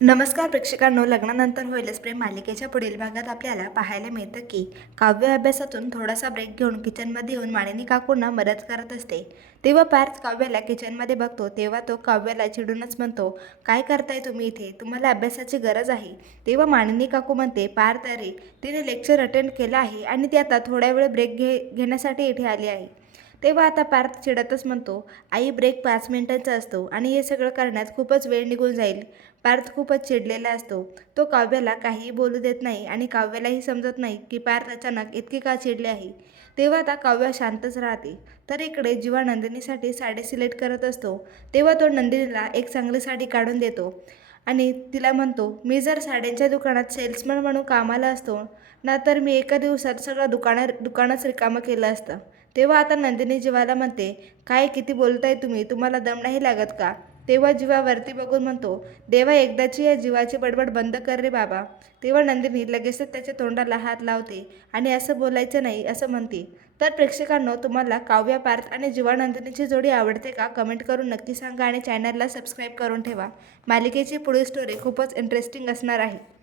नमस्कार प्रेक्षकांनो लग्नानंतर होईलच प्रेम. मालिकेच्या पुढील भागात आपल्याला पाहायला मिळतं की काव्य अभ्यासातून थोडासा ब्रेक घेऊन किचनमध्ये येऊन माणिनी काकूंना मदत करत असते. तेव्हा पार्थ काव्याला किचनमध्ये बघतो तेव्हा तो काव्याला चिडूनच म्हणतो काय करताय तुम्ही इथे? तुम्हाला अभ्यासाची गरज आहे. तेव्हा माणिनी काकू म्हणते पार्थ अरे तिने लेक्चर अटेंड केलं आहे आणि ती आता थोड्या वेळ ब्रेक घे घेण्यासाठी इथे आली आहे. तेव्हा आता पार्थ चिडतच म्हणतो आई ब्रेक पाच मिनिटांचा असतो आणि हे सगळं करण्यात खूपच वेळ निघून जाईल. पार्थ खूपच चिडलेला असतो. तो काव्याला काहीही बोलू देत नाही आणि काव्यालाही समजत नाही की पार्थ अचानक इतकी का चिडले आहे. तेव्हा आता काव्य शांतच राहते. तर इकडे जीवा नंदिनीसाठी साडी सिलेक्ट करत असतो. तेव्हा तो नंदिनीला एक चांगली साडी काढून देतो आणि तिला म्हणतो मी जर साड्यांच्या दुकानात सेल्समन म्हणून कामाला असतो ना तर मी एका दिवसात सगळं दुकाना दुकानच रिकामं केलं असतं. तेव्हा आता नंदिनी जीवाला म्हणते काय किती बोलताय तुम्ही? तुम्हाला दम नाही लागत का? तेव्हा जीवा वरती बघून म्हणतो देवा एकदाची या जीवाची बडबड बंद कर रे बाबा. तेव्हा नंदिनी लगेचच त्याच्या तोंडाला हात लावते आणि असं बोलायचं नाही असं म्हणते. तर प्रेक्षकांनो तुम्हाला काव्या पार्थ आणि जीवा नंदिनीची जोडी आवडते का? कमेंट करून नक्की सांगा आणि चॅनलला सबस्क्राईब करून ठेवा. मालिकेची पुढील स्टोरी खूपच इंटरेस्टिंग असणार आहे.